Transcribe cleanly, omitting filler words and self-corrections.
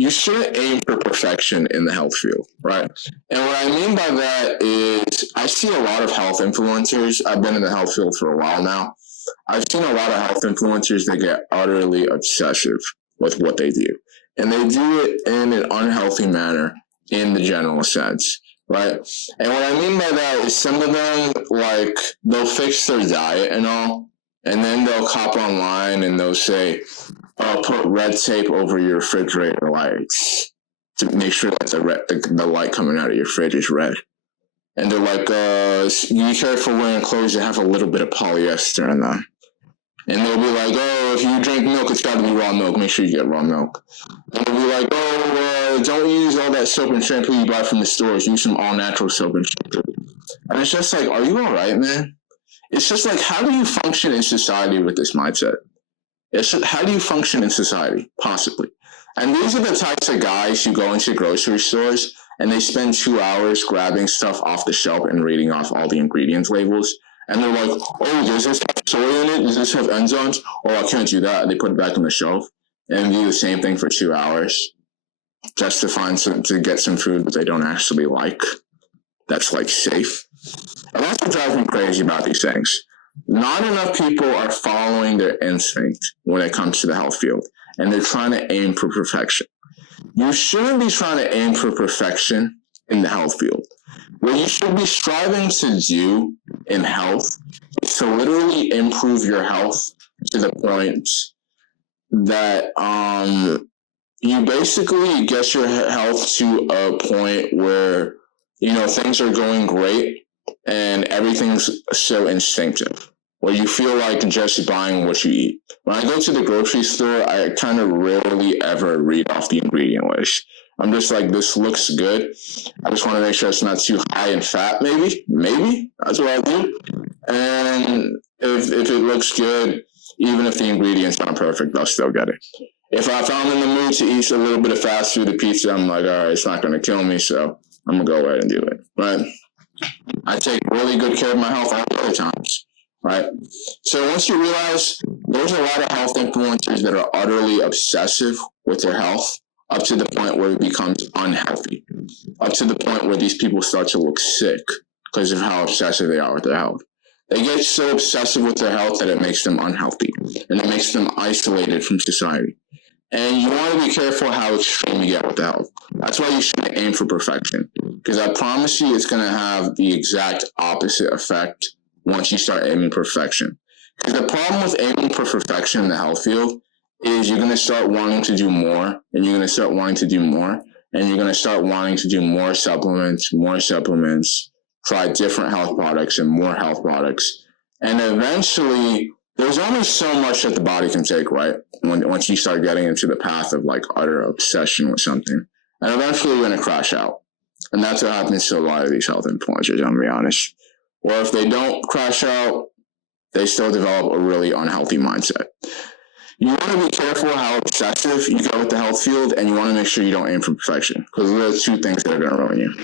you shouldn't aim for perfection in the health field, right? And what I mean by that is I see a lot of health influencers. I've been in the health field for a while now. I've seen a lot of health influencers that get utterly obsessive with what they do. And they do it in an unhealthy manner in the general sense, right? And what I mean by that is some of them, like, they'll fix their diet and all, and then they'll cop online and they'll say, put red tape over your refrigerator lights to make sure that the light coming out of your fridge is red. And they're like, be careful wearing clothes that have a little bit of polyester in them. And they'll be like, oh, if you drink milk, it's got to be raw milk. Make sure you get raw milk. And they'll be like, oh, don't use all that soap and shampoo you buy from the stores. Use some all-natural soap and shampoo. And it's just like, are you all right, man? It's just like, how do you function in society with this mindset? It's just, how do you function in society, possibly? And these are the types of guys who go into grocery stores and they spend 2 hours grabbing stuff off the shelf and reading off all the ingredients labels. And they're like, oh, does this have soy in it? Does this have enzymes? Oh, I can't do that. And they put it back on the shelf and do the same thing for 2 hours just to get some food that they don't actually like. That's like safe. And that's what drives me crazy about these things. Not enough people are following their instinct when it comes to the health field, and they're trying to aim for perfection. You shouldn't be trying to aim for perfection in the health field. What you should be striving to do in health is to literally improve your health to the point that you basically get your health to a point where, you know, things are going great and everything's so instinctive, where you feel like just buying what you eat. When I go to the grocery store, I kind of rarely ever read off the ingredient list. I'm just like, this looks good. I just want to make sure it's not too high in fat, maybe. That's what I do. And if it looks good, even if the ingredients aren't perfect, I'll still get it. If I'm in the mood to eat a little bit of fast food or pizza, I'm like, all right, it's not going to kill me, so I'm going to go ahead and do it, right? I take really good care of my health all the other times, right? So once you realize there's a lot of health influencers that are utterly obsessive with their health, up to the point where it becomes unhealthy, up to the point where these people start to look sick because of how obsessive they are with their health. They get so obsessive with their health that it makes them unhealthy, and it makes them isolated from society. And you want to be careful how extreme you get with the health. That's why you shouldn't aim for perfection, because I promise you it's going to have the exact opposite effect once you start aiming perfection. Because the problem with aiming for perfection in the health field is you're going to start wanting to do more, and you're going to start wanting to do more, and you're going to start wanting to do more supplements, try different health products and more health products. And eventually, there's only so much that the body can take, right? Once you start getting into the path of like utter obsession with something. And eventually you're going to crash out. And that's what happens to a lot of these health influencers, I'm going to be honest. Or if they don't crash out, they still develop a really unhealthy mindset. You want to be careful how obsessive you go with the health field, and you want to make sure you don't aim for perfection, because those are the two things that are going to ruin you.